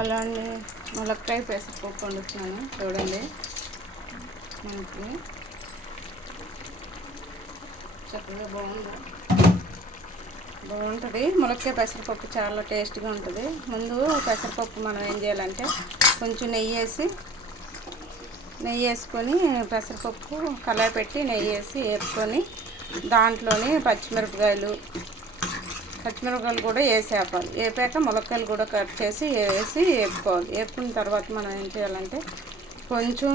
అలానే ములక్కాయ పెసరపప్పు వండుతున్నాను చూడండి. మనకి చక్కగా బాగుంటుంది. ములక్కాయ పెసరపప్పు చాలా టేస్ట్గా ఉంటుంది. ముందు పెసరపప్పు మనం ఏం చేయాలంటే కొంచెం నెయ్యి వేసుకొని పెసరపప్పు కళాయి పెట్టి నెయ్యి వేసి వేపుకొని దాంట్లోని పచ్చిమిరపకాయలు కూడా వేసేపాలి. వేపాక ములక్కాయలు కూడా కట్ చేసి వేసి వేపుకోవాలి. వేపుకున్న తర్వాత మనం ఏం చేయాలంటే కొంచెం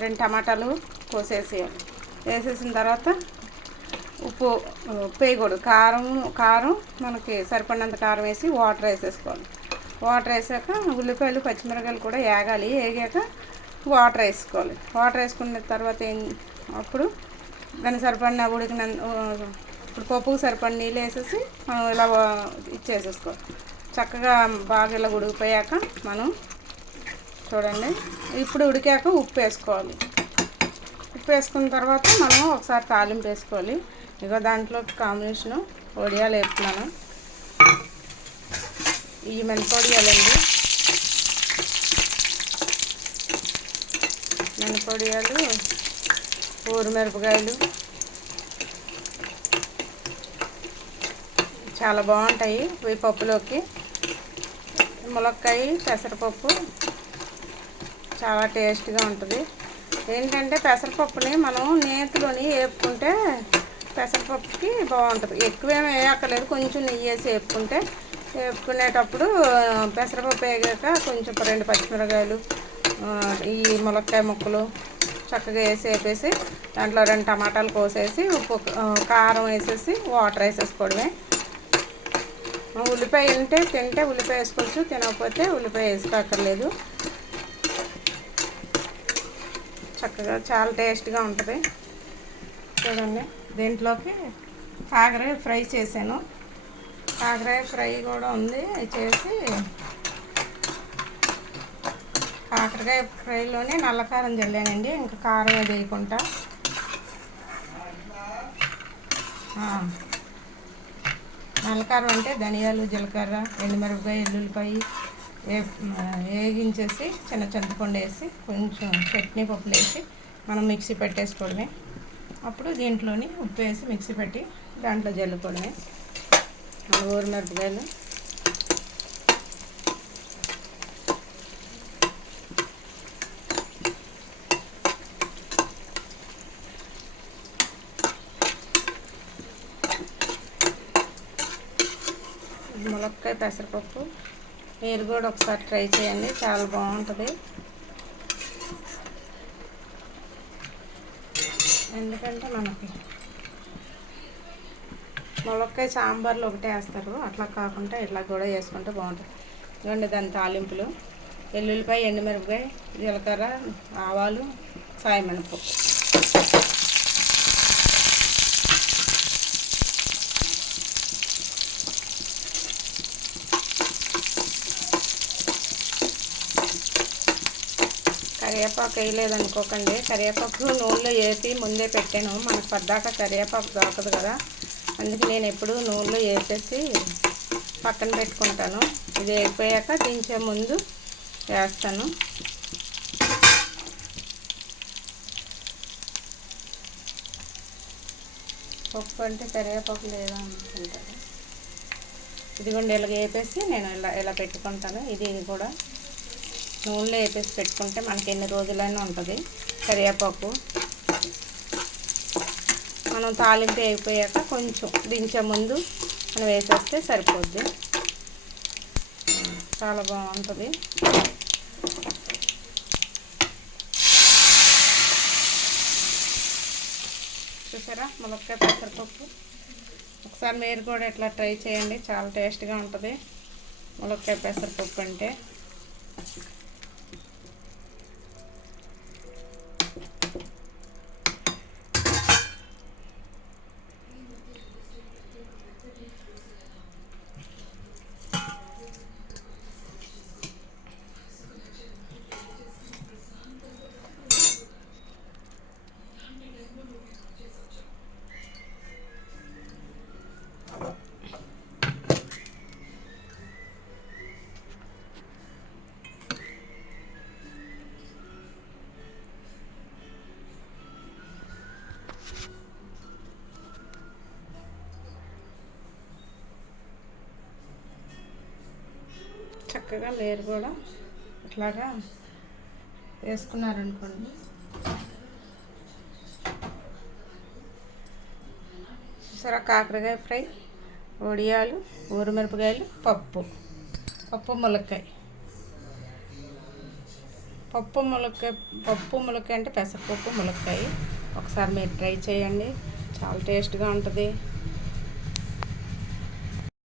2 టమాటాలు కోసేసేయాలి. వేసేసిన తర్వాత ఉప్పు వేయకూడదు. కారం మనకి సరిపడినంత కారం వేసి వాటర్ వేసేసుకోవాలి. వాటర్ వేసాక ఉల్లిపాయలు పచ్చిమిరపకాయలు కూడా వేగాలి. వేగాక వాటర్ వేసుకోవాలి. వాటర్ వేసుకున్న తర్వాత అప్పుడు దానికి సరిపడిన ఇప్పుడు పప్పుకు సరిపడిన నీళ్ళు వేసేసి మనం ఇలా ఇచ్చేసేసుకోవాలి. చక్కగా బాగా ఇలా ఉడికిపోయాక మనం చూడండి, ఇప్పుడు ఉడికాక ఉప్పు వేసుకోవాలి. ఉప్పు వేసుకున్న తర్వాత మనం ఒకసారి తాలింపు వేసుకోవాలి. ఇక దాంట్లో కాంబినేషను వడియాలు వేపుతున్నాను. ఈ మినపొడియాలండి. మినపొడియాలు, ఊరిమిరపకాయలు చాలా బాగుంటాయి ఈ పప్పులోకి. ములక్కాయ పెసరపప్పు చాలా టేస్ట్గా ఉంటుంది. ఏంటంటే పెసరపప్పుని మనం నేతిలోని వేపుకుంటే పెసరపప్పుకి బాగుంటుంది. ఎక్కువేమీ వేయక్కర్లేదు, కొంచెం నెయ్యి వేసి వేపుకునేటప్పుడు పెసరపప్పు వేగాక కొంచెం 2 పచ్చిమిరపకాయలు, ఈ ములక్కాయ ముక్కలు చక్కగా వేపేసి దాంట్లో 2 టమాటాలు కోసేసి ఉప్పు కారం వేసేసి వాటర్ వేసేసుకోవడమే. ఉల్లిపాయ తింటే ఉల్లిపాయ వేసుకోవచ్చు, తినకపోతే ఉల్లిపాయ వేసుకోక్కర్లేదు. చక్కగా చాలా టేస్ట్గా ఉంటుంది. చూడండి, దీంట్లోకి కాకరకాయ ఫ్రై చేశాను. కాకరకాయ ఫ్రై కూడా ఉంది చేసి, కాకరకాయ ఫ్రైలోనే నల్లకారం చల్లానండి. ఇంకా కారం అది వేయకుండా నల్లకారం అంటే ధనియాలు, జీలకర్ర, ఎండుమిరపకాయ, ఎల్లుల్లిపాయ వేగించేసి చిన్న చింతపండు వేసి కొంచెం చట్నీ పప్పులు వేసి మనం మిక్సీ పెట్టేసుకోవడమే. అప్పుడు దీంట్లోని ఉప్పు వేసి మిక్సీ పెట్టి దాంట్లో జల్లుకోవడమే. ఊరిమిరపకాయలు, ములక్కాయ పెసరపప్పు మీరు కూడా ఒకసారి ట్రై చేయండి, చాలా బాగుంటుంది. ఎందుకంటే మనకి ములక్కాయ సాంబార్లో ఒకటే వేస్తారు, అట్లా కాకుండా ఇట్లా కూడా వేసుకుంటే బాగుంటుంది. ఇవ్వండి దాని తాలింపులు: ఎల్లుల్లిపాయ, ఎండుమిరపకాయ, జీలకర్ర, ఆవాలు, సాయమినపప్పు. కరివేపాకు వేయలేదనుకోకండి, కరివేపాకు నూనెలో వేసి ముందే పెట్టాను. మనకు పద్దాక కరివేపాకు దొరకదు కదా, అందుకే నేను ఎప్పుడు నూనెలో వేసేసి పక్కన పెట్టుకుంటాను. ఇది వేగిపోయాక దించే ముందు వేస్తాను. పప్పు అంటే కరివేపాకు లేదా అనుకుంటారు. ఇదిగోండి ఇలా వేపేసి నేను ఇలా పెట్టుకుంటాను. ఇది కూడా నూనెలో వేపేసి పెట్టుకుంటే మనకి ఎన్ని రోజులైనా ఉంటుంది. కరివేపాకు మనం తాలింపు అయిపోయాక కొంచెం దించే ముందు మనం వేసేస్తే సరిపోద్ది. చాలా బాగుంటుంది. చూసారా ములక్కాయ పెసరపప్పు? ఒకసారి మీరు కూడా ఇట్లా ట్రై చేయండి, చాలా టేస్ట్గా ఉంటుంది ములక్కాయ పెసరపప్పు అంటే. చక్కగా మీరు కూడా ఇట్లాగా వేసుకున్నారనుకోండి, చూసారా కాకరకాయ ఫ్రై, వడియాలు, ఊరమిరపకాయలు, పప్పు ములక్కాయ. పప్పు ములక్కాయ అంటే పెసరపప్పు ములక్కాయ. ఒకసారి మీరు ట్రై చేయండి, చాలా టేస్ట్గా ఉంటుంది.